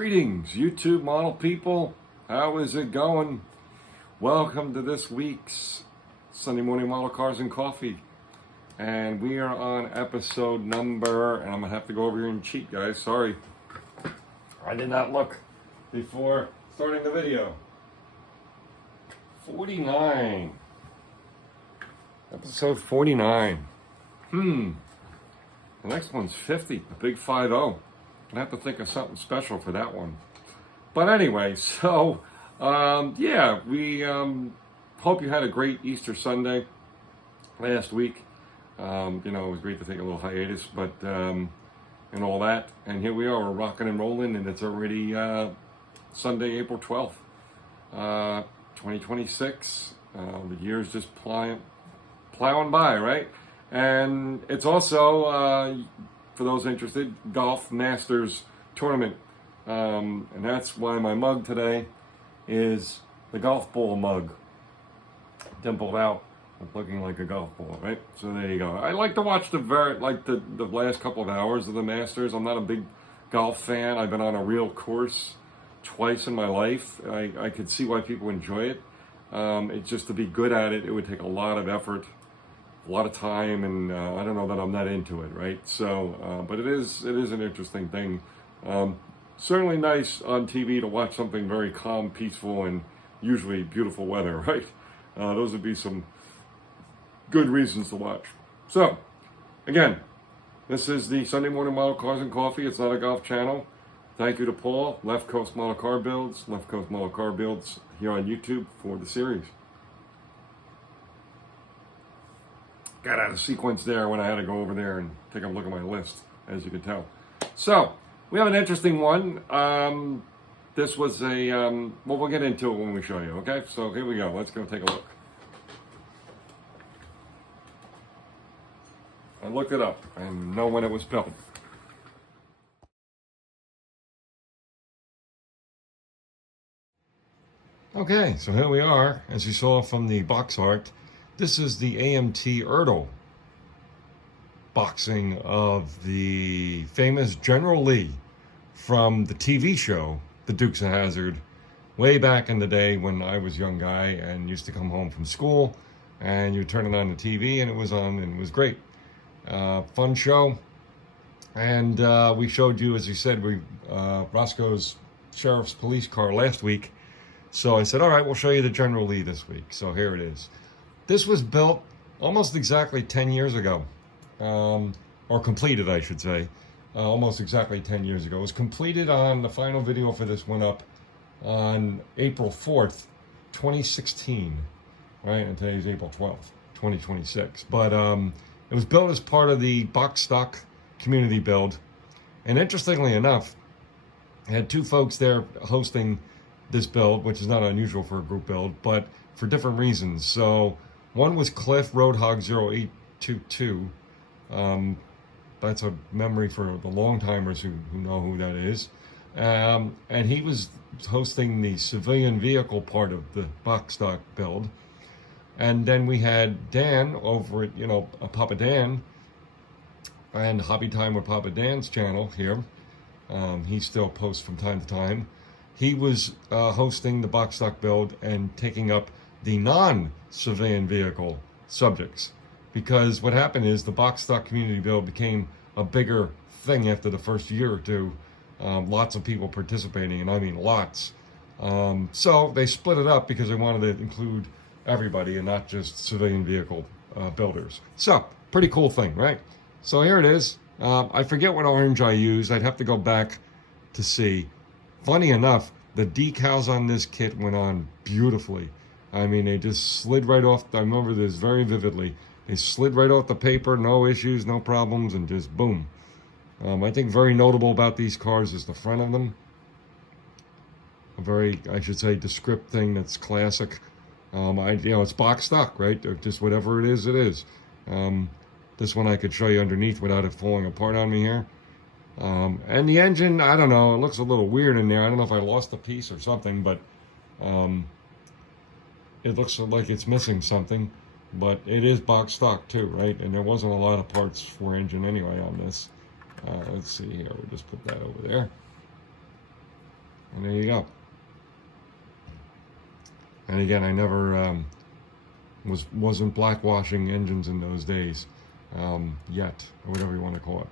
Greetings, YouTube model people. How is it going? Welcome to this week's Sunday Morning Model Cars and Coffee. And we are on episode number, and I'm going to have to go over here and cheat, guys. Sorry. I did not look before starting the video. 49. Episode 49. The next one's 50, the big 5-0. I have to think of something special for that one. But anyway, so, yeah, we hope you had a great Easter Sunday last week. It was great to take a little hiatus, but, and all that. And here we are, we're rocking and rolling, and it's already Sunday, April 12th, 2026. The year's just plowing by, right? And it's also, for those interested, Golf Masters Tournament. And that's why my mug today is the golf ball mug. Dimpled out, looking like a golf ball, right? So there you go. I like to watch the last couple of hours of the Masters. I'm not a big golf fan. I've been on a real course twice in my life. I could see why people enjoy it. It's just to be good at it, it would take a lot of effort, a lot of time, and I don't know that I'm not into it, right? So, but it is an interesting thing. Certainly nice on TV to watch something very calm, peaceful, and usually beautiful weather, right? Those would be some good reasons to watch. So, again, this is the Sunday Morning Model Cars and Coffee. It's not a golf channel. Thank you to Paul, Left Coast Model Car Builds, Left Coast Model Car Builds here on YouTube for the series. Got out of sequence there when I had to go over there and take a look at my list, as you can tell. So, we have an interesting one. This was a, well, we'll get into it when we show you, okay? So, here we go. Let's go take a look. I looked it up and know when it was built. Okay, so here we are. As you saw from the box art, this is the AMT Ertl boxing of the famous General Lee from the TV show, The Dukes of Hazzard, way back in the day when I was a young guy and used to come home from school and you turn it on the TV and it was on and it was great. Fun show. And we showed you, as you said, Roscoe's Sheriff's Police car last week. So I said, all right, we'll show you the General Lee this week. So here it is. This was built almost exactly 10 years ago, or completed, I should say, almost exactly 10 years ago. It was completed on, the final video for this went up on April 4th, 2016, right? And today's April 12th, 2026. But it was built as part of the box stock community build. And interestingly enough, I had two folks there hosting this build, which is not unusual for a group build, but for different reasons. So one was Cliff Roadhog 0822. That's a memory for the long timers who know who that is. And he was hosting the civilian vehicle part of the box stock build. And then we had Dan over at, Papa Dan and Hobby Time with Papa Dan's channel here. He still posts from time to time. He was hosting the box stock build and taking up the non-civilian vehicle subjects, because what happened is the box stock community build became a bigger thing after the first year or two. Lots of people participating, and I mean lots. So they split it up because they wanted to include everybody and not just civilian vehicle builders. So pretty cool thing, right? So here it is. I forget what orange I used. I'd have to go back to see. Funny enough, the decals on this kit went on beautifully. I mean, they just slid right off. I remember this very vividly. They slid right off the paper, no issues, no problems, and just boom. I think very notable about these cars is the front of them. A very, I should say, descript thing that's classic. It's box stock, right? Just whatever it is, it is. This one I could show you underneath without it falling apart on me here. And the engine, I don't know, it looks a little weird in there. I don't know if I lost a piece or something, but it looks like it's missing something. But it is box stock too, right? And there wasn't a lot of parts for engine anyway on this. Let's see here, we'll just put that over there. And there you go. And again, I never wasn't blackwashing engines in those days yet, or whatever you want to call it.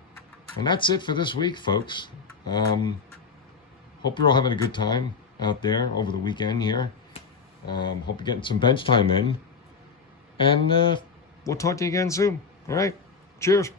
And that's it for this week, folks. Hope you're all having a good time out there over the weekend here. Hope you're getting some bench time in. And we'll talk to you again soon. All right. Cheers.